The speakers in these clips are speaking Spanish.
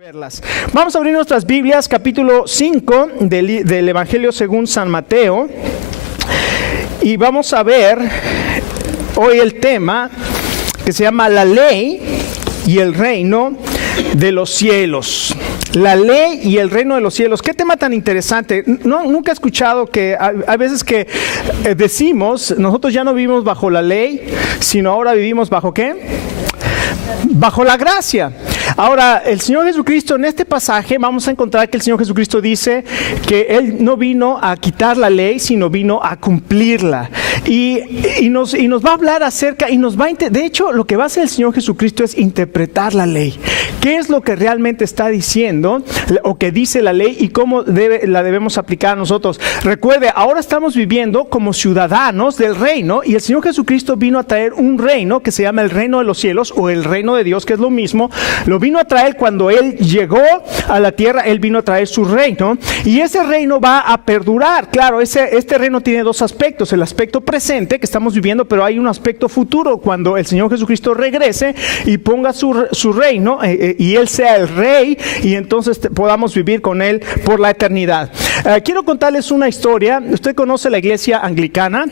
Verlas. Vamos a abrir nuestras Biblias, capítulo 5 del Evangelio según San Mateo, y vamos a ver hoy el tema que se llama la ley y el reino de los cielos. La ley y el reino de los cielos. ¿Qué tema tan interesante? Nunca he escuchado que hay veces que decimos, nosotros ya no vivimos bajo la ley, sino ahora vivimos bajo ¿qué? Bajo la gracia. Ahora, el Señor Jesucristo, en este pasaje vamos a encontrar que el Señor Jesucristo dice que Él no vino a quitar la ley, sino vino a cumplirla. Y nos va a hablar acerca, de hecho, lo que va a hacer el Señor Jesucristo es interpretar la ley. ¿Qué es lo que realmente está diciendo o que dice la ley y cómo la debemos aplicar a nosotros? Recuerde, ahora estamos viviendo como ciudadanos del reino y el Señor Jesucristo vino a traer un reino que se llama el reino de los cielos o el reino de Dios, que es lo mismo. Lo vino a traer cuando Él llegó a la tierra. Él vino a traer su reino y ese reino va a perdurar. Claro, este reino tiene dos aspectos: el aspecto presente que estamos viviendo, pero hay un aspecto futuro cuando el Señor Jesucristo regrese y ponga su reino y Él sea el rey y entonces podamos vivir con Él por la eternidad. Quiero contarles una historia. Usted conoce la iglesia anglicana.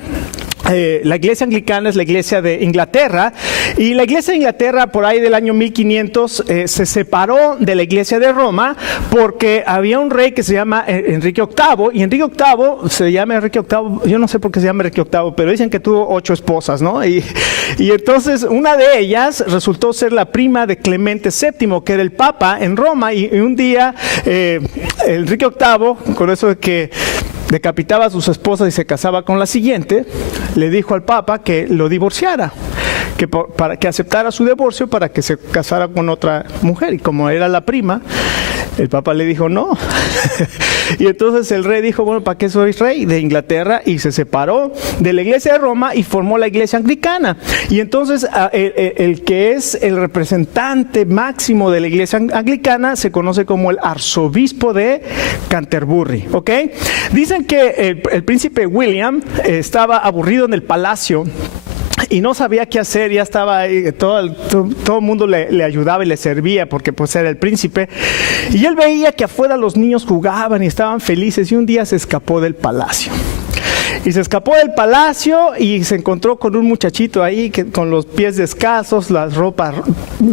La iglesia anglicana es la iglesia de Inglaterra, y la iglesia de Inglaterra por ahí del año 1500 se separó de la iglesia de Roma porque había un rey que se llama Enrique VIII, y Enrique VIII se llama Enrique VIII, yo no sé por qué se llama Enrique VIII, pero dicen que tuvo 8 esposas, ¿no? Y entonces una de ellas resultó ser la prima de Clemente VII, que era el papa en Roma, y un día Enrique VIII, con eso de que decapitaba a sus esposas y se casaba con la siguiente, le dijo al Papa que lo divorciara, para que aceptara su divorcio para que se casara con otra mujer. Y como era la prima, el Papa le dijo no. Y entonces el rey dijo, bueno, ¿para qué soy rey de Inglaterra? Y se separó de la iglesia de Roma y formó la iglesia anglicana. Y entonces el que es el representante máximo de la iglesia anglicana se conoce como el arzobispo de Canterbury, ¿ok? Dicen que el príncipe William estaba aburrido en el palacio y no sabía qué hacer. Ya estaba ahí, todo el mundo le ayudaba y le servía porque pues era el príncipe, y él veía que afuera los niños jugaban y estaban felices, y un día se escapó del palacio. Y se escapó del palacio y se encontró con un muchachito ahí con los pies descalzos, la ropa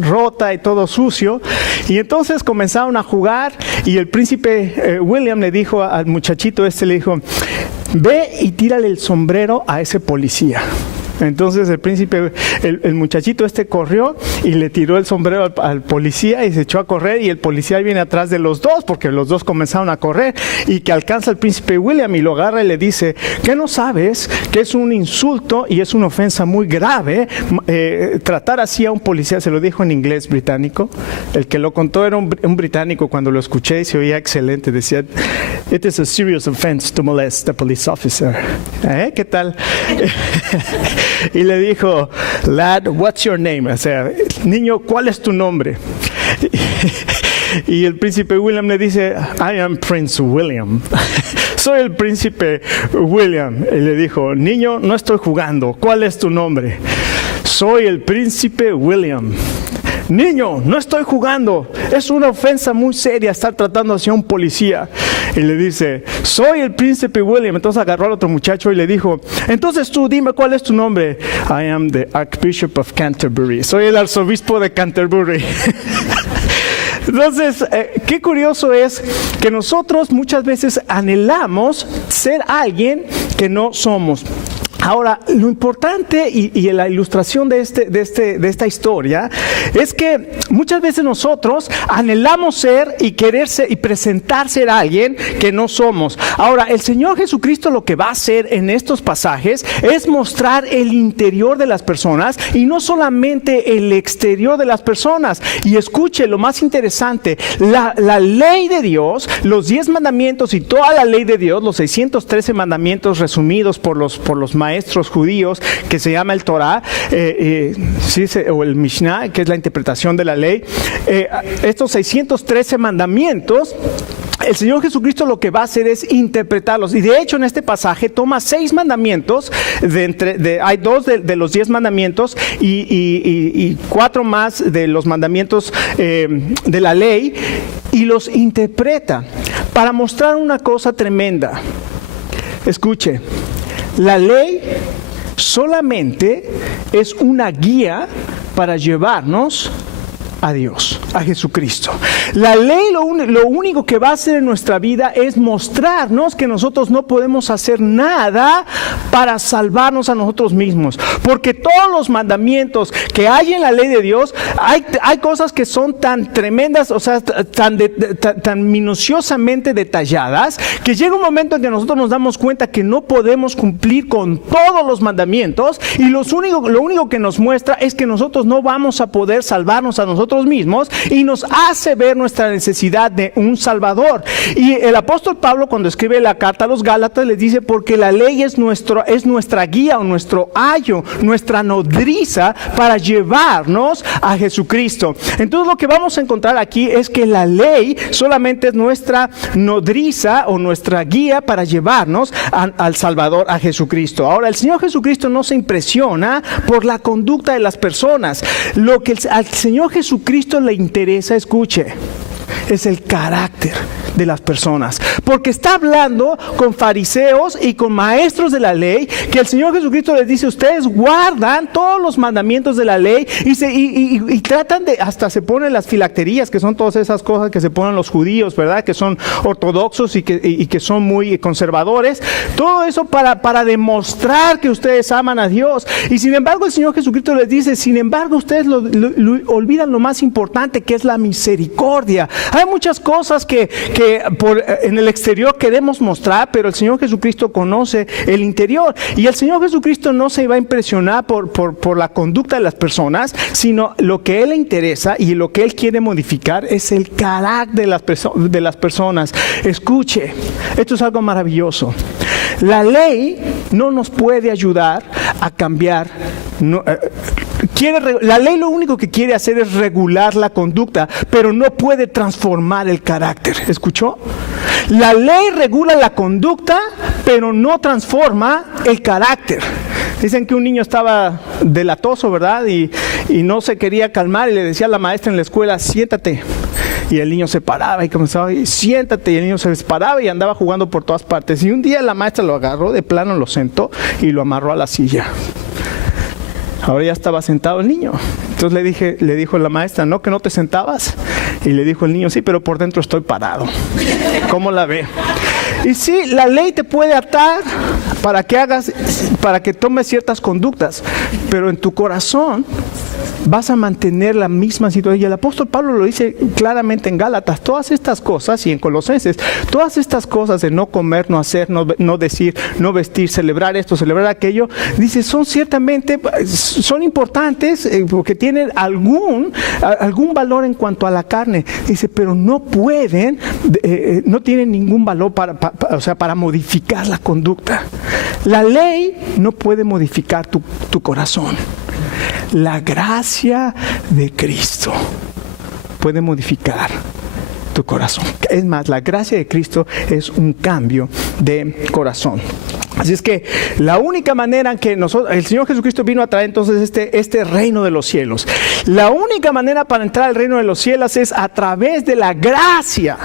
rota y todo sucio. Y entonces comenzaron a jugar y el príncipe William le dijo al muchachito le dijo, ve y tírale el sombrero a ese policía. Entonces el príncipe, el muchachito corrió y le tiró el sombrero al policía y se echó a correr, y el policía viene atrás de los dos porque los dos comenzaron a correr, y que alcanza al príncipe William y lo agarra y le dice, ¿qué no sabes que es un insulto y es una ofensa muy grave tratar así a un policía? Se lo dijo en inglés británico. El que lo contó era un británico. Cuando lo escuché y se oía excelente, decía, it is a serious offense to molest a police officer. ¿Qué tal? Y le dijo, lad, what's your name? O sea, niño, ¿cuál es tu nombre? Y el príncipe William le dice, I am Prince William. Soy el príncipe William. Y le dijo, niño, no estoy jugando. ¿Cuál es tu nombre? Soy el príncipe William. Niño, no estoy jugando. Es una ofensa muy seria estar tratando así a un policía. Y le dice, soy el príncipe William. Entonces agarró al otro muchacho y le dijo, entonces tú dime cuál es tu nombre. I am the Archbishop of Canterbury. Soy el arzobispo de Canterbury. Entonces, qué curioso es que nosotros muchas veces anhelamos ser alguien que no somos. Ahora, lo importante y la ilustración de esta historia es que muchas veces nosotros anhelamos ser y querer ser y presentar ser alguien que no somos. Ahora, el Señor Jesucristo lo que va a hacer en estos pasajes es mostrar el interior de las personas y no solamente el exterior de las personas. Y escuche lo más interesante, la ley de Dios, los 10 mandamientos y toda la ley de Dios, los 613 mandamientos resumidos por los maestros judíos, que se llama el Torah, o el Mishnah, que es la interpretación de la ley. Estos 613 mandamientos el Señor Jesucristo lo que va a hacer es interpretarlos. Y de hecho en este pasaje toma 6 mandamientos, hay 2 de los 10 mandamientos y 4 más de los mandamientos de la ley, y los interpreta para mostrar una cosa tremenda. Escuche, la ley solamente es una guía para llevarnos a Dios, a Jesucristo. La ley lo único que va a hacer en nuestra vida es mostrarnos que nosotros no podemos hacer nada para salvarnos a nosotros mismos, porque todos los mandamientos que hay en la ley de Dios, hay cosas que son tan tremendas, o sea, tan minuciosamente detalladas, que llega un momento en que nosotros nos damos cuenta que no podemos cumplir con todos los mandamientos, y lo único que nos muestra es que nosotros no vamos a poder salvarnos a nosotros mismos, y nos hace ver nuestra necesidad de un Salvador. Y el apóstol Pablo, cuando escribe la carta a los Gálatas, les dice: porque la ley es nuestra guía o nuestro ayo, nuestra nodriza para llevarnos a Jesucristo. Entonces lo que vamos a encontrar aquí es que la ley solamente es nuestra nodriza o nuestra guía para llevarnos al Salvador, a Jesucristo. Ahora, el Señor Jesucristo no se impresiona por la conducta de las personas. Lo que al Señor Jesucristo le interesa, escuche, es el carácter de las personas, porque está hablando con fariseos y con maestros de la ley, que el Señor Jesucristo les dice: ustedes guardan todos los mandamientos de la ley, y tratan de, hasta se ponen las filacterías, que son todas esas cosas que se ponen los judíos, ¿verdad?, que son ortodoxos y que son muy conservadores, todo eso para demostrar que ustedes aman a Dios. Y sin embargo el Señor Jesucristo les dice: sin embargo ustedes olvidan lo más importante, que es la misericordia. Hay muchas cosas que en el exterior queremos mostrar, pero el Señor Jesucristo conoce el interior, y el Señor Jesucristo no se va a impresionar por la conducta de las personas, sino lo que Él le interesa y lo que Él quiere modificar es el carácter de las personas. Escuche, esto es algo maravilloso. La ley no nos puede ayudar a cambiar. La ley lo único que quiere hacer es regular la conducta, pero no puede transformar el carácter. ¿Escuchó? La ley regula la conducta, pero no transforma el carácter. Dicen que un niño estaba delatoso, ¿verdad? Y no se quería calmar, y le decía a la maestra en la escuela: siéntate. Y el niño se paraba y comenzaba: siéntate. Y el niño se paraba y andaba jugando por todas partes. Y un día la maestra lo agarró de plano, lo sentó y lo amarró a la silla. Ahora ya estaba sentado el niño. Entonces le dijo la maestra: ¿no, que no te sentabas? Y le dijo el niño: sí, pero por dentro estoy parado. ¿Cómo la ve? Y sí, la ley te puede atar para que tomes ciertas conductas, pero en tu corazón vas a mantener la misma situación. Y el apóstol Pablo lo dice claramente en Gálatas: todas estas cosas, y en Colosenses, todas estas cosas de no comer, no hacer, no decir, no vestir, celebrar esto, celebrar aquello, dice, son importantes porque tienen algún valor en cuanto a la carne. Dice, pero no tienen ningún valor para modificar la conducta. La ley no puede modificar tu corazón. La gracia de Cristo puede modificar tu corazón. Es más, la gracia de Cristo es un cambio de corazón. Así es que la única manera en que el Señor Jesucristo vino a traer entonces este reino de los cielos. La única manera para entrar al reino de los cielos es a través de la gracia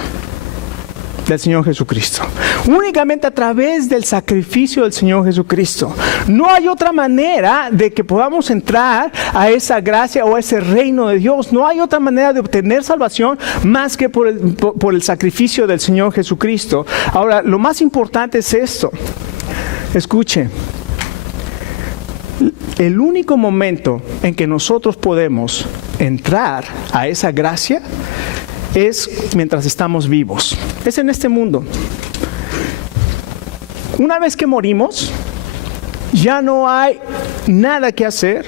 del Señor Jesucristo. Únicamente a través del sacrificio del Señor Jesucristo. No hay otra manera de que podamos entrar a esa gracia o a ese reino de Dios. No hay otra manera de obtener salvación más que por el sacrificio del Señor Jesucristo. Ahora, lo más importante es esto. Escuche. El único momento en que nosotros podemos entrar a esa gracia es mientras estamos vivos. Es en este mundo. Una vez que morimos, ya no hay nada que hacer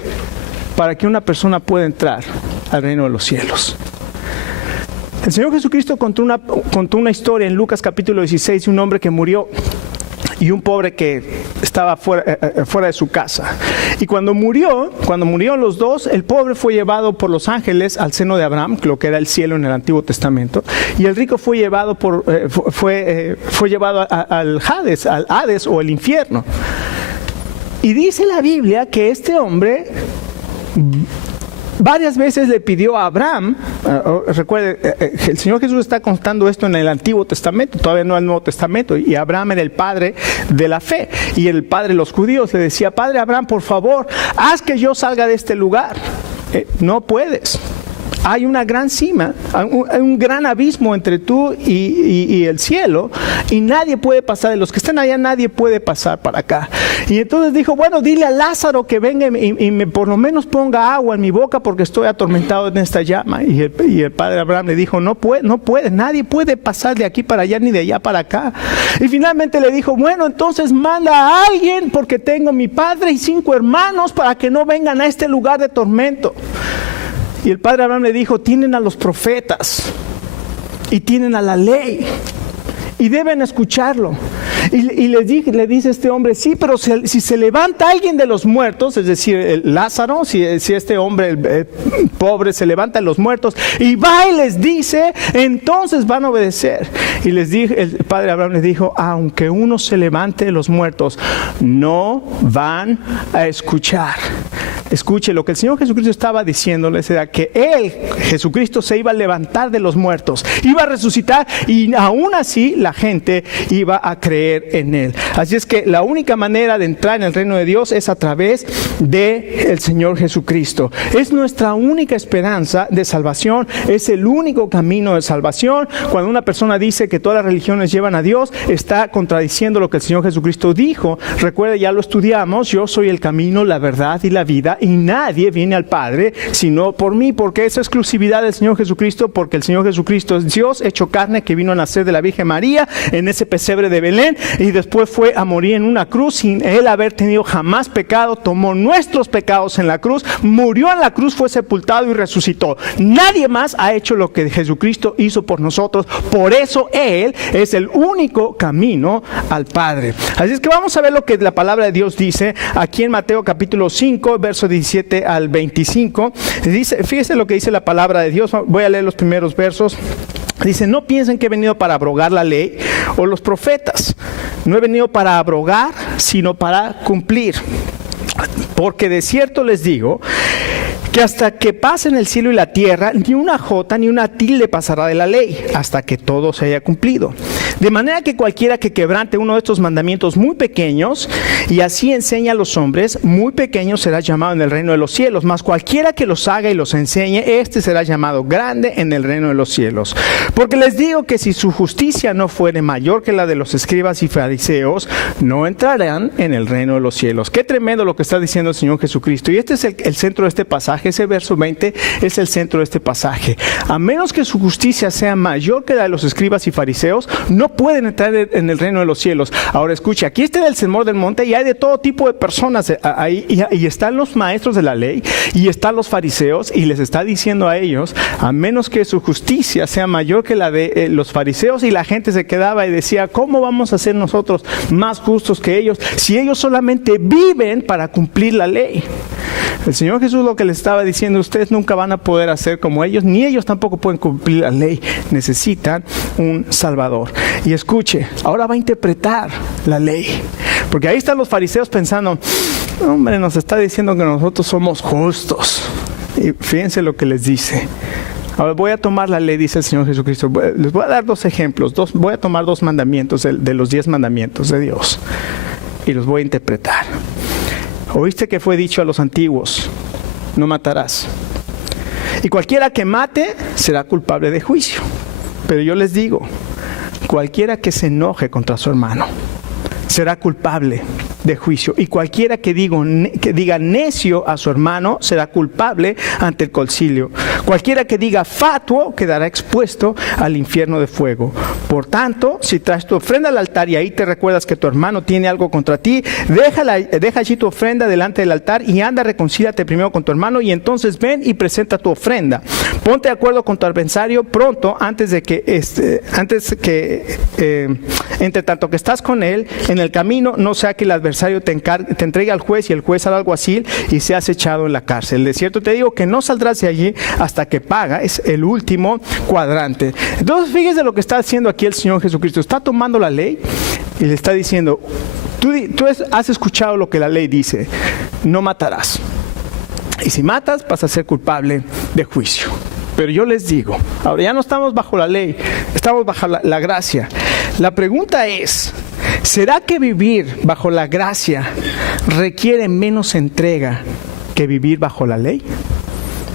para que una persona pueda entrar al reino de los cielos. El Señor Jesucristo contó una historia en Lucas capítulo 16 de un hombre que murió y un pobre que estaba fuera de su casa. Y cuando murieron los dos, el pobre fue llevado por los ángeles al seno de Abraham, lo que era el cielo en el Antiguo Testamento, y el rico fue llevado al Hades o el infierno. Y dice la Biblia que este hombre varias veces le pidió a Abraham, recuerde, el Señor Jesús está contando esto en el Antiguo Testamento, todavía no en el Nuevo Testamento, y Abraham era el padre de la fe, y el padre de los judíos le decía: Padre Abraham, por favor, haz que yo salga de este lugar. No puedes. Hay una gran cima, hay un gran abismo entre tú y el cielo, y nadie puede pasar. De los que están allá, nadie puede pasar para acá. Y entonces dijo: bueno, dile a Lázaro que venga y me por lo menos ponga agua en mi boca, porque estoy atormentado en esta llama. Y el padre Abraham le dijo: no puede, nadie puede pasar de aquí para allá ni de allá para acá. Y finalmente le dijo: bueno, entonces manda a alguien, porque tengo mi padre y 5 hermanos, para que no vengan a este lugar de tormento. Y el padre Abraham le dijo: tienen a los profetas y tienen a la ley y deben escucharlo. Y le dice este hombre: sí, pero si se levanta alguien de los muertos, es decir, Lázaro, si este hombre el pobre se levanta de los muertos y va y les dice, entonces van a obedecer. Y el padre Abraham les dijo: aunque uno se levante de los muertos, no van a escuchar. Escuche, lo que el Señor Jesucristo estaba diciéndoles era que Él, Jesucristo, se iba a levantar de los muertos, iba a resucitar, y aún así la gente iba a creer en Él. Así es que la única manera de entrar en el reino de Dios es a través del Señor Jesucristo. Es nuestra única esperanza de salvación, es el único camino de salvación. Cuando una persona dice que todas las religiones llevan a Dios, está contradiciendo lo que el Señor Jesucristo dijo. Recuerda, ya lo estudiamos: yo soy el camino, la verdad y la vida, y nadie viene al Padre sino por mí. Porque es exclusividad del Señor Jesucristo, porque el Señor Jesucristo es Dios hecho carne, que vino a nacer de la Virgen María en ese pesebre de Belén, y después fue a morir en una cruz sin Él haber tenido jamás pecado. Tomó nuestros pecados en la cruz, murió en la cruz, fue sepultado y resucitó. Nadie más ha hecho lo que Jesucristo hizo por nosotros. Por eso Él es el único camino al Padre. Así es que vamos a ver lo que la palabra de Dios dice aquí en Mateo capítulo 5, verso 17 al 25. Dice, fíjese lo que dice la palabra de Dios. Voy a leer los primeros versos. Dice: no piensen que he venido para abrogar la ley o los profetas. No he venido para abrogar, sino para cumplir. Porque de cierto les digo que hasta que pasen el cielo y la tierra, ni una jota ni una tilde pasará de la ley, hasta que todo se haya cumplido. De manera que cualquiera que quebrante uno de estos mandamientos muy pequeños, y así enseña a los hombres, muy pequeño será llamado en el reino de los cielos. Mas cualquiera que los haga y los enseñe, este será llamado grande en el reino de los cielos. Porque les digo que si su justicia no fuere mayor que la de los escribas y fariseos, no entrarán en el reino de los cielos. Qué tremendo lo que está diciendo el Señor Jesucristo. Y este es el centro de este pasaje. Ese verso 20 es el centro de este pasaje. A menos que su justicia sea mayor que la de los escribas y fariseos, no pueden entrar en el reino de los cielos. Ahora escuche, aquí está el sermón del monte, y hay de todo tipo de personas ahí, y están los maestros de la ley, y están los fariseos, y les está diciendo a ellos: a menos que su justicia sea mayor que la de los fariseos. Y la gente se quedaba y decía: ¿cómo vamos a ser nosotros más justos que ellos, si ellos solamente viven para cumplir la ley? El Señor Jesús lo que les estaba diciendo: ustedes nunca van a poder hacer como ellos, ni ellos tampoco pueden cumplir la ley. Necesitan un Salvador. Y escuche, ahora va a interpretar la ley, porque ahí están los fariseos pensando: hombre, nos está diciendo que nosotros somos justos. Y fíjense lo que les dice. Ahora voy a tomar la ley, dice el Señor Jesucristo. Les voy a dar 2 ejemplos. Voy a tomar 2 mandamientos de los 10 mandamientos de Dios, y los voy a interpretar. Oíste que fue dicho a los antiguos: no matarás. Y cualquiera que mate será culpable de juicio. Pero yo les digo: cualquiera que se enoje contra su hermano será culpable de juicio. Y cualquiera que diga necio a su hermano será culpable ante el concilio. Cualquiera que diga fatuo quedará expuesto al infierno de fuego. Por tanto, si traes tu ofrenda al altar y ahí te recuerdas que tu hermano tiene algo contra ti, deja allí tu ofrenda delante del altar y anda, reconcíliate primero con tu hermano y entonces ven y presenta tu ofrenda. Ponte de acuerdo con tu adversario pronto antes de que entre tanto que estás con él en el camino, no sea que el adversario te entregue al juez y el juez al alguacil y seas echado en la cárcel. De cierto te digo que no saldrás de allí hasta que paga, es el último cuadrante. Entonces fíjese lo que está haciendo aquí el Señor Jesucristo. Está tomando la ley y le está diciendo, tú has escuchado lo que la ley dice, no matarás. Y si matas vas a ser culpable de juicio. Pero yo les digo, ahora ya no estamos bajo la ley, estamos bajo la gracia. La pregunta es, ¿será que vivir bajo la gracia requiere menos entrega que vivir bajo la ley?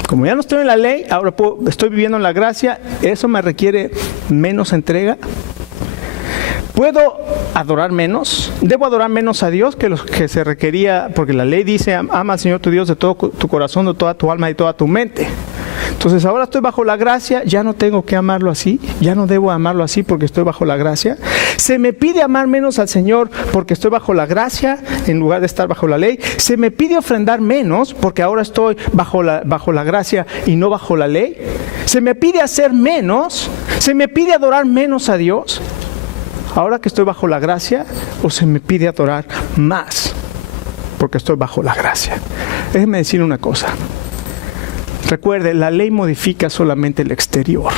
Como ya no estoy en la ley, ahora estoy viviendo en la gracia, ¿eso me requiere menos entrega? ¿Puedo adorar menos? ¿Debo adorar menos a Dios que lo que se requería? Porque la ley dice, ama al Señor tu Dios de todo tu corazón, de toda tu alma y toda tu mente. Entonces ahora estoy bajo la gracia, ya no tengo que amarlo así, ya no debo amarlo así porque estoy bajo la gracia. Se me pide amar menos al Señor porque estoy bajo la gracia en lugar de estar bajo la ley. Se me pide ofrendar menos porque ahora estoy bajo la gracia y no bajo la ley. Se me pide hacer menos, se me pide adorar menos a Dios ahora que estoy bajo la gracia, o se me pide adorar más porque estoy bajo la gracia. Déjeme decir una cosa. Recuerde, la ley modifica solamente el exterior.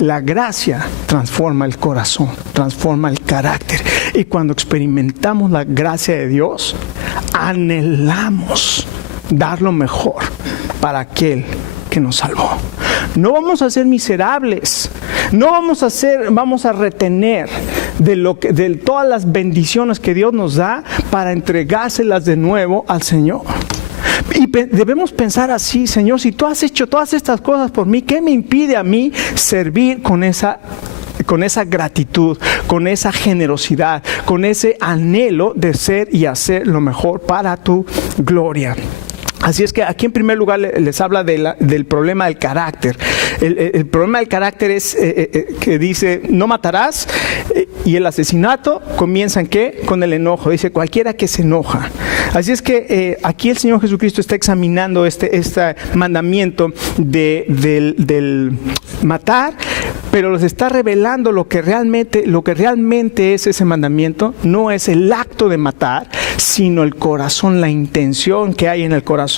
La gracia transforma el corazón, transforma el carácter. Y cuando experimentamos la gracia de Dios, anhelamos dar lo mejor para aquel que nos salvó. No vamos a ser miserables. No vamos a retener de todas las bendiciones que Dios nos da para entregárselas de nuevo al Señor. Y debemos pensar así, Señor, si tú has hecho todas estas cosas por mí, ¿qué me impide a mí servir con esa gratitud, con esa generosidad, con ese anhelo de ser y hacer lo mejor para tu gloria? Así es que aquí en primer lugar les habla del problema del carácter. El problema del carácter es que dice, no matarás, y el asesinato comienza ¿en qué? Con el enojo. Dice, cualquiera que se enoja. Así es que aquí el Señor Jesucristo está examinando este mandamiento del matar, pero les está revelando lo que realmente es ese mandamiento. No es el acto de matar, sino el corazón, la intención que hay en el corazón.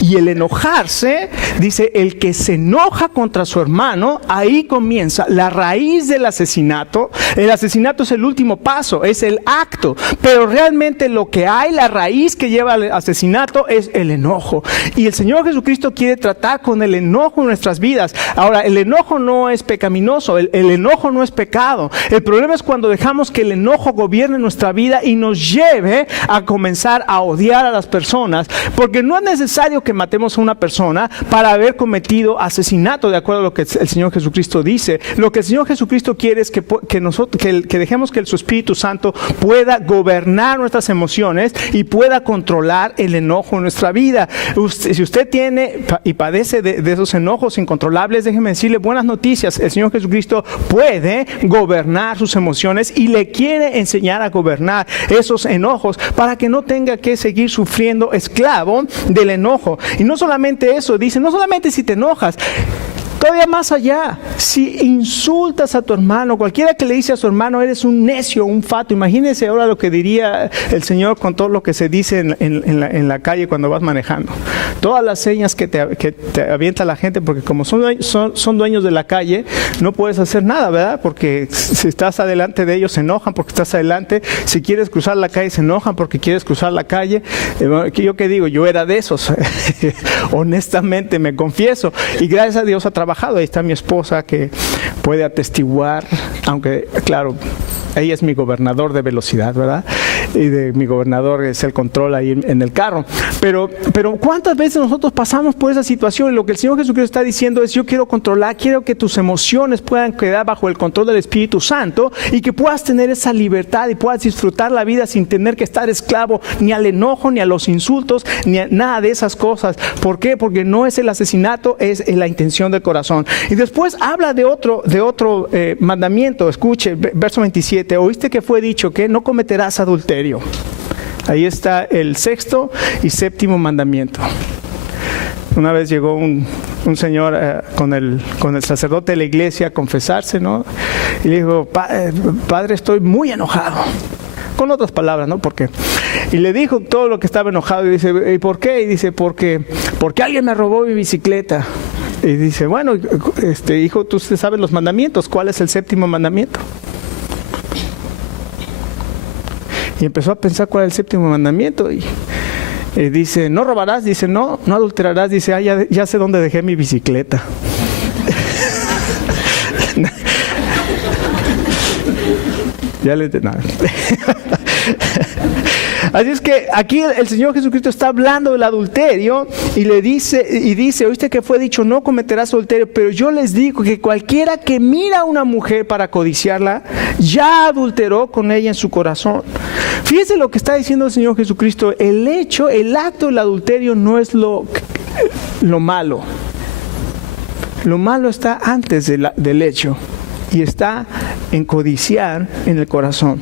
Y el enojarse, dice, el que se enoja contra su hermano, ahí comienza la raíz del asesinato. El asesinato es el último paso, es el acto, pero realmente lo que hay, la raíz que lleva al asesinato es el enojo. Y el Señor Jesucristo quiere tratar con el enojo en nuestras vidas. Ahora, el enojo no es pecaminoso, el enojo no es pecado. El problema es cuando dejamos que el enojo gobierne nuestra vida y nos lleve a comenzar a odiar a las personas, porque no es necesario que matemos a una persona para haber cometido asesinato, de acuerdo a lo que el Señor Jesucristo dice. Lo que el Señor Jesucristo quiere es que dejemos que su Espíritu Santo pueda gobernar nuestras emociones y pueda controlar el enojo en nuestra vida. Si usted tiene y padece de esos enojos incontrolables, déjeme decirle buenas noticias. El Señor Jesucristo puede gobernar sus emociones y le quiere enseñar a gobernar esos enojos para que no tenga que seguir sufriendo esclavo del enojo. Y no solamente eso, dice, no solamente si te enojas, todavía más allá, si insultas a tu hermano, cualquiera que le dice a su hermano, eres un necio, un fato. Imagínese ahora lo que diría el Señor con todo lo que se dice en la calle cuando vas manejando. Todas las señas que te avienta la gente, porque como son dueños de la calle, no puedes hacer nada, ¿verdad? Porque si estás adelante de ellos, se enojan porque estás adelante. Si quieres cruzar la calle, se enojan porque quieres cruzar la calle. ¿Yo qué digo? Yo era de esos. Honestamente, me confieso. Y gracias a Dios ha trabajado. Ahí está mi esposa que puede atestiguar, aunque claro, ella es mi gobernador de velocidad, ¿verdad? y de mi gobernador es el control ahí en el carro. Pero ¿cuántas veces nosotros pasamos por esa situación? Y lo que el Señor Jesucristo está diciendo es: yo quiero controlar, quiero que tus emociones puedan quedar bajo el control del Espíritu Santo y que puedas tener esa libertad y puedas disfrutar la vida sin tener que estar esclavo ni al enojo, ni a los insultos, ni a nada de esas cosas. ¿Por qué? Porque no es el asesinato, es la intención del corazón. Y después habla de otro mandamiento. Escuche, verso 27. Oíste que fue dicho que no cometerás adulterio. Ahí está el sexto y séptimo mandamiento. Una vez llegó un señor con el sacerdote de la iglesia a confesarse, ¿no? Y le dijo: padre, estoy muy enojado. Con otras palabras, ¿no? ¿Por qué? Y le dijo todo lo que estaba enojado. Y dice: ¿y por qué? Y dice: porque alguien me robó mi bicicleta. Y dice: bueno, hijo, tú sabes los mandamientos. ¿Cuál es el séptimo mandamiento? Y empezó a pensar cuál es el séptimo mandamiento. Y dice: no robarás. Dice: no adulterarás. Dice: ya sé dónde dejé mi bicicleta. Ya le nada. Así es que aquí el Señor Jesucristo está hablando del adulterio y dice: oíste que fue dicho no cometerás adulterio, pero yo les digo que cualquiera que mira a una mujer para codiciarla ya adulteró con ella en su corazón. Fíjese lo que está diciendo el Señor Jesucristo: el acto del adulterio no es lo malo. Lo malo está antes del hecho y está en codiciar en el corazón.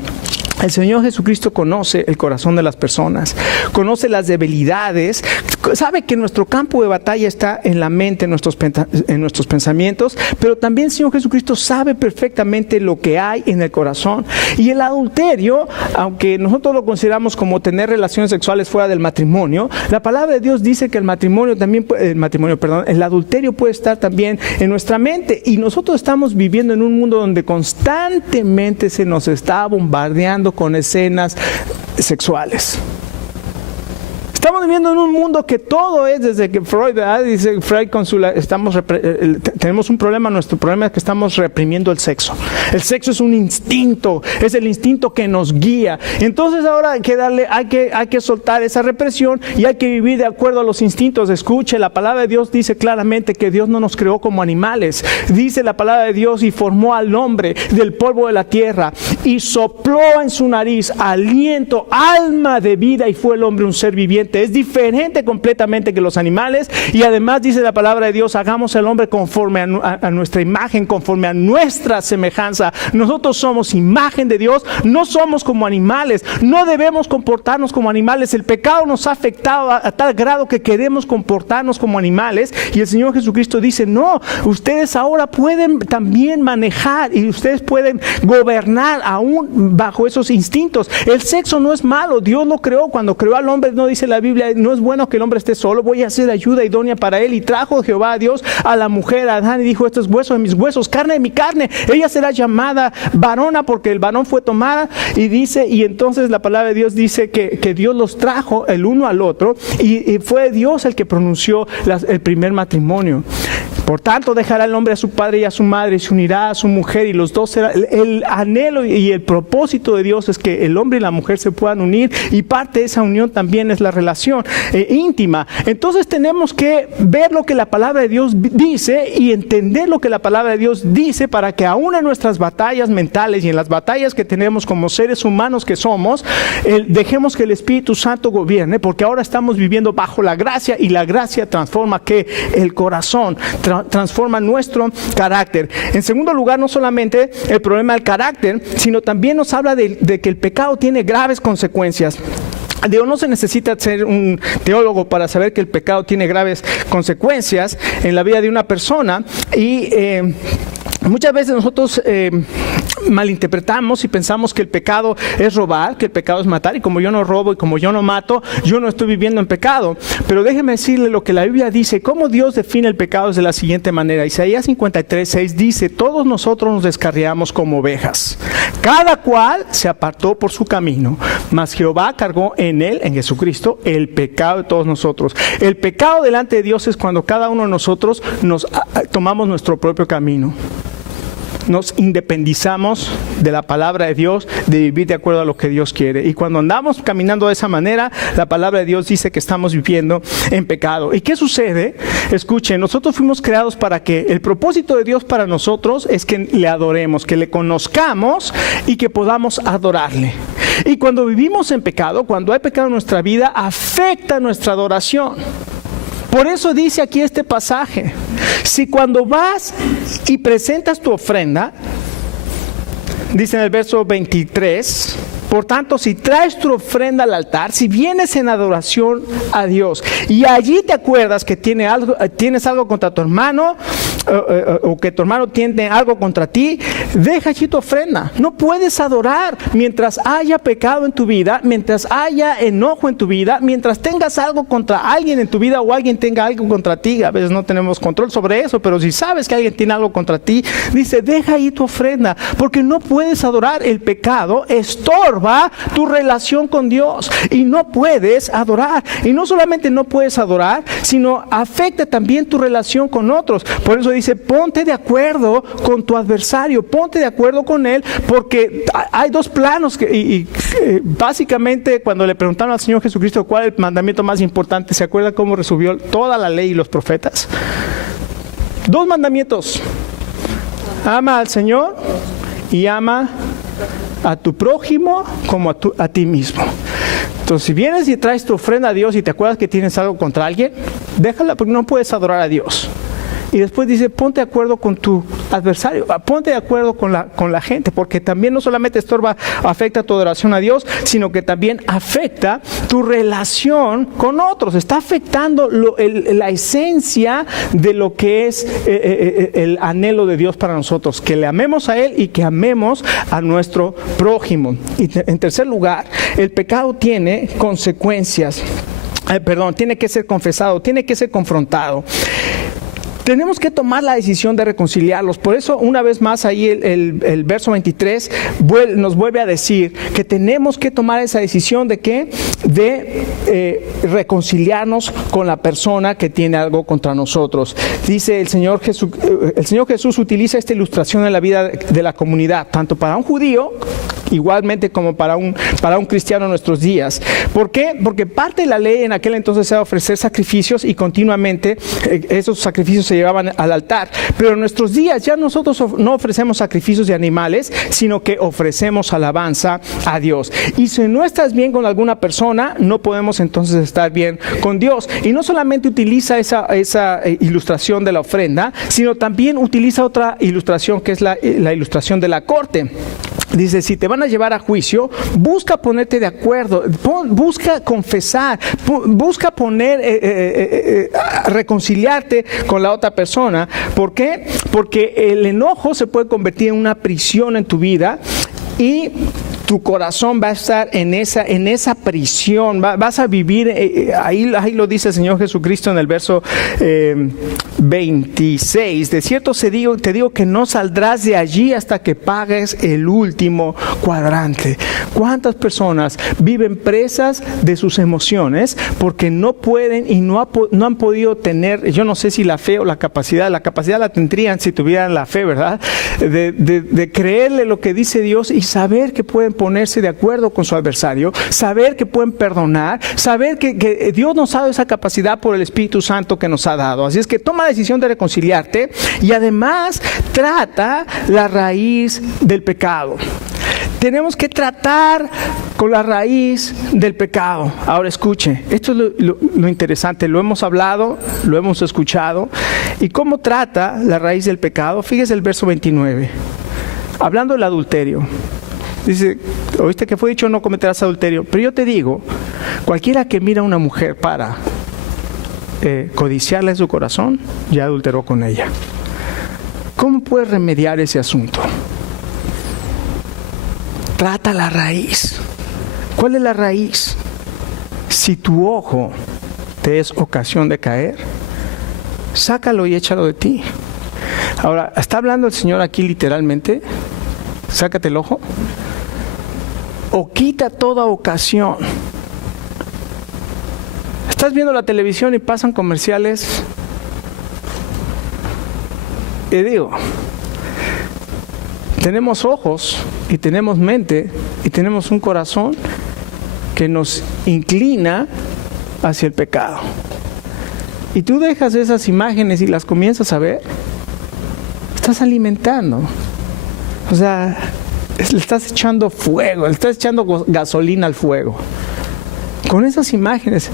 El Señor Jesucristo conoce el corazón de las personas, conoce las debilidades, sabe que nuestro campo de batalla está en la mente, en nuestros pensamientos, pero también el Señor Jesucristo sabe perfectamente lo que hay en el corazón. Y el adulterio, aunque nosotros lo consideramos como tener relaciones sexuales fuera del matrimonio, la palabra de Dios dice que el adulterio puede estar también en nuestra mente. Y nosotros estamos viviendo en un mundo donde constantemente se nos está bombardeando con escenas sexuales. Estamos viviendo en un mundo que todo es, desde que Freud, dice Freud, tenemos un problema. Nuestro problema es que estamos reprimiendo el sexo. El sexo es un instinto, es el instinto que nos guía. Entonces ahora hay que soltar esa represión y hay que vivir de acuerdo a los instintos. Escuche, la palabra de Dios dice claramente que Dios no nos creó como animales. Dice la palabra de Dios: y formó al hombre del polvo de la tierra y sopló en su nariz aliento, alma de vida, y fue el hombre un ser viviente. Es diferente completamente que los animales. Y además dice la palabra de Dios: hagamos al hombre conforme a nuestra imagen, conforme a nuestra semejanza. Nosotros somos imagen de Dios, no somos como animales, no debemos comportarnos como animales. El pecado nos ha afectado a tal grado que queremos comportarnos como animales, y el Señor Jesucristo dice: no, ustedes ahora pueden también manejar y ustedes pueden gobernar aún bajo esos instintos. El sexo no es malo, Dios lo creó. Cuando creó al hombre, no dice la Biblia: no es bueno que el hombre esté solo, voy a hacer ayuda idónea para él. Y trajo Jehová a Dios a la mujer, a Adán, y dijo: esto es hueso de mis huesos, carne de mi carne. Ella será llamada varona porque el varón fue tomada. Y entonces la palabra de Dios dice que Dios los trajo el uno al otro, y fue Dios el que pronunció el primer matrimonio. Por tanto, dejará el hombre a su padre y a su madre y se unirá a su mujer, y los dos serán. El anhelo y el propósito de Dios es que el hombre y la mujer se puedan unir, y parte de esa unión también es la relación íntima. Entonces tenemos que ver lo que la palabra de Dios dice y entender lo que la palabra de Dios dice, para que aún en nuestras batallas mentales y en las batallas que tenemos como seres humanos que somos, dejemos que el Espíritu Santo gobierne, porque ahora estamos viviendo bajo la gracia, y la gracia transforma el corazón, transforma nuestro carácter. En segundo lugar, no solamente el problema del carácter, sino también nos habla de que el pecado tiene graves consecuencias. No se necesita ser un teólogo para saber que el pecado tiene graves consecuencias en la vida de una persona, y muchas veces nosotros malinterpretamos y pensamos que el pecado es robar, que el pecado es matar, y como yo no robo y como yo no mato, yo no estoy viviendo en pecado. Pero déjeme decirle lo que la Biblia dice, cómo Dios define el pecado es de la siguiente manera. Isaías 53:6 dice: todos nosotros nos descarriamos como ovejas, cada cual se apartó por su camino, mas Jehová cargó en él, en Jesucristo, el pecado de todos nosotros. El pecado delante de Dios es cuando cada uno de nosotros nos tomamos nuestro propio camino. nos independizamos de la palabra de Dios, de vivir de acuerdo a lo que Dios quiere. Y cuando andamos caminando de esa manera, la palabra de Dios dice que estamos viviendo en pecado. ¿Y qué sucede? Escuchen, nosotros fuimos creados para que el propósito de Dios para nosotros es que le adoremos, que le conozcamos y que podamos adorarle. Y cuando vivimos en pecado, cuando hay pecado en nuestra vida, afecta nuestra adoración. Por eso dice aquí este pasaje, si cuando vas y presentas tu ofrenda, dice en el verso 23, por tanto, si traes tu ofrenda al altar, si vienes en adoración a Dios y allí te acuerdas que tienes algo contra tu hermano o que tu hermano tiene algo contra ti, deja allí tu ofrenda. No puedes adorar mientras haya pecado en tu vida, mientras haya enojo en tu vida, mientras tengas algo contra alguien en tu vida o alguien tenga algo contra ti. A veces no tenemos control sobre eso, pero si sabes que alguien tiene algo contra ti, dice, deja ahí tu ofrenda, porque no puedes adorar. El pecado estorba tu relación con Dios y no puedes adorar. Y no solamente no puedes adorar, sino afecta también tu relación con otros. Por eso dice, ponte de acuerdo con tu adversario, ponte de acuerdo con él, porque hay dos planos básicamente cuando le preguntaron al Señor Jesucristo cuál es el mandamiento más importante, ¿se acuerda cómo resumió toda la ley y los profetas? Dos mandamientos: ama al Señor y ama a tu prójimo como a ti mismo. Entonces, si vienes y traes tu ofrenda a Dios y te acuerdas que tienes algo contra alguien, déjala, porque no puedes adorar a Dios. Y después dice, ponte de acuerdo con tu adversario, ponte de acuerdo con la gente, porque también no solamente afecta tu adoración a Dios, sino que también afecta tu relación con otros. Está afectando la esencia de lo que es el anhelo de Dios para nosotros, que le amemos a Él y que amemos a nuestro prójimo. Y en tercer lugar, el pecado tiene consecuencias. Tiene que ser confesado, tiene que ser confrontado. Tenemos que tomar la decisión de reconciliarlos. Por eso, una vez más, ahí el verso 23 nos vuelve a decir que tenemos que tomar esa decisión de ¿qué? De reconciliarnos con la persona que tiene algo contra nosotros. Dice el Señor Jesús utiliza esta ilustración en la vida de la comunidad, tanto para un judío, igualmente como para un cristiano en nuestros días. ¿Por qué? Porque parte de la ley en aquel entonces era ofrecer sacrificios y continuamente esos sacrificios se llevaban al altar. Pero en nuestros días ya nosotros no ofrecemos sacrificios de animales, sino que ofrecemos alabanza a Dios. Y si no estás bien con alguna persona, no podemos entonces estar bien con Dios. Y no solamente utiliza esa ilustración de la ofrenda, sino también utiliza otra ilustración que es la ilustración de la corte. Dice, si te van a llevar a juicio, busca ponerte de acuerdo, busca confesar, busca reconciliarte con la otra persona. ¿Por qué? Porque el enojo se puede convertir en una prisión en tu vida y tu corazón va a estar en esa prisión, vas a vivir, ahí lo dice el Señor Jesucristo en el verso 26, de cierto te digo que no saldrás de allí hasta que pagues el último cuadrante. ¿Cuántas personas viven presas de sus emociones porque no pueden y no han podido tener, yo no sé si la fe o la capacidad la tendrían si tuvieran la fe, ¿verdad? De creerle lo que dice Dios y saber que pueden ponerse de acuerdo con su adversario, saber que pueden perdonar, saber que Dios nos ha dado esa capacidad por el Espíritu Santo que nos ha dado. Así es que toma la decisión de reconciliarte y además trata la raíz del pecado. Tenemos que tratar con la raíz del pecado. Ahora escuche, esto es lo interesante, lo hemos hablado, lo hemos escuchado. ¿Y cómo trata la raíz del pecado? Fíjese el verso 29, hablando del adulterio. Dice, oíste que fue dicho no cometerás adulterio, pero yo te digo, cualquiera que mira a una mujer para codiciarla en su corazón, ya adulteró con ella. ¿Cómo puedes remediar ese asunto? Trata la raíz. ¿Cuál es la raíz? Si tu ojo te es ocasión de caer, sácalo y échalo de ti. Ahora, ¿está hablando el Señor aquí literalmente? Sácate el ojo. O quita toda ocasión. Estás viendo la televisión y pasan comerciales. Y digo, tenemos ojos y tenemos mente y tenemos un corazón que nos inclina hacia el pecado. Y tú dejas esas imágenes y las comienzas a ver, estás alimentando. O sea, le estás echando fuego, le estás echando gasolina al fuego. Con esas imágenes,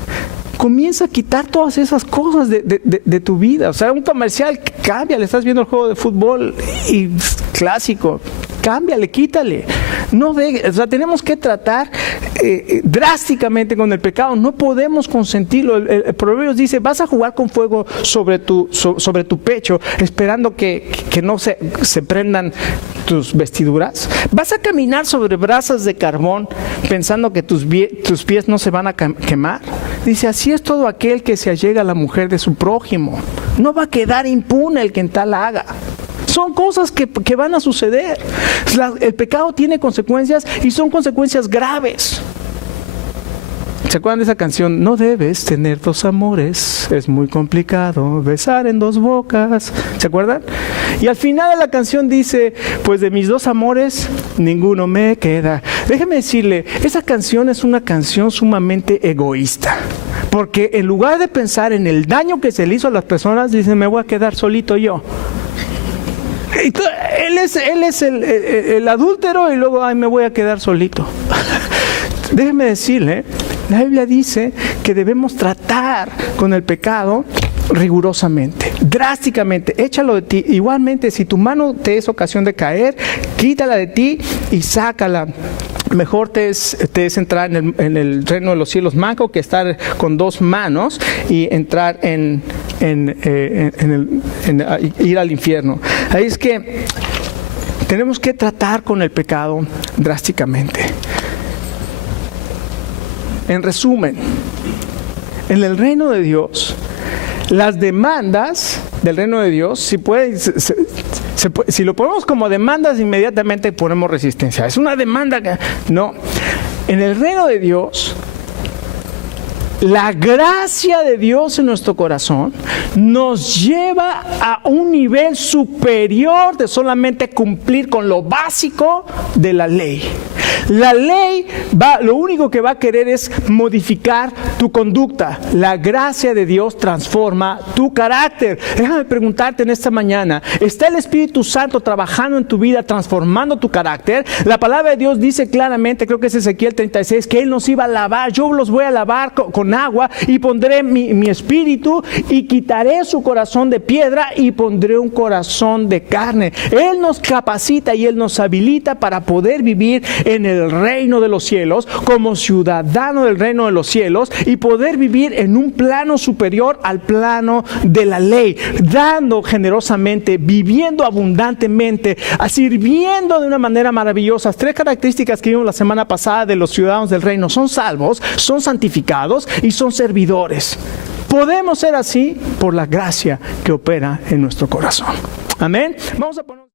comienza a quitar todas esas cosas de tu vida. O sea, un comercial, cámbiale. Estás viendo el juego de fútbol y clásico, cámbiale, quítale. No o sea, tenemos que tratar drásticamente con el pecado. No podemos consentirlo. El Proverbios dice, vas a jugar con fuego sobre tu pecho, esperando que no se prendan tus vestiduras. Vas a caminar sobre brasas de carbón, pensando que tus pies no se van a quemar. Dice, así es todo aquel que se allega a la mujer de su prójimo. No va a quedar impune el que en tal haga. Son cosas que van a suceder. El pecado tiene consecuencias y son consecuencias graves. ¿Se acuerdan de esa canción? No debes tener dos amores, es muy complicado besar en dos bocas. ¿Se acuerdan? Y al final de la canción dice, pues de mis dos amores, ninguno me queda. Déjeme decirle, esa canción es una canción sumamente egoísta. Porque en lugar de pensar en el daño que se le hizo a las personas, dice, me voy a quedar solito yo. Él es el adúltero y luego me voy a quedar solito. Déjeme decirle, la Biblia dice que debemos tratar con el pecado rigurosamente, drásticamente. Échalo de ti. Igualmente, si tu mano te es ocasión de caer, quítala de ti y sácala. Mejor te es entrar en el reino de los cielos manco que estar con dos manos y entrar ir al infierno. Ahí es que tenemos que tratar con el pecado drásticamente. En resumen, en el reino de Dios, las demandas del reino de Dios, si lo ponemos como demandas, inmediatamente ponemos resistencia. Es una demanda que no. En el reino de Dios, la gracia de Dios en nuestro corazón nos lleva a un nivel superior de solamente cumplir con lo básico de la ley. La ley lo único que va a querer es modificar tu conducta. La gracia de Dios transforma tu carácter. Déjame preguntarte en esta mañana, ¿está el Espíritu Santo trabajando en tu vida, transformando tu carácter? La palabra de Dios dice claramente, creo que es Ezequiel 36, que Él nos iba a lavar. Yo los voy a lavar con agua y pondré mi espíritu y quitaré su corazón de piedra y pondré un corazón de carne. Él nos capacita y Él nos habilita para poder vivir en el reino de los cielos, como ciudadano del reino de los cielos, y poder vivir en un plano superior al plano de la ley, dando generosamente, viviendo abundantemente, sirviendo de una manera maravillosa. 3 características que vimos la semana pasada de los ciudadanos del reino: son salvos, son santificados y son servidores. Podemos ser así por la gracia que opera en nuestro corazón. Amén. Vamos a poner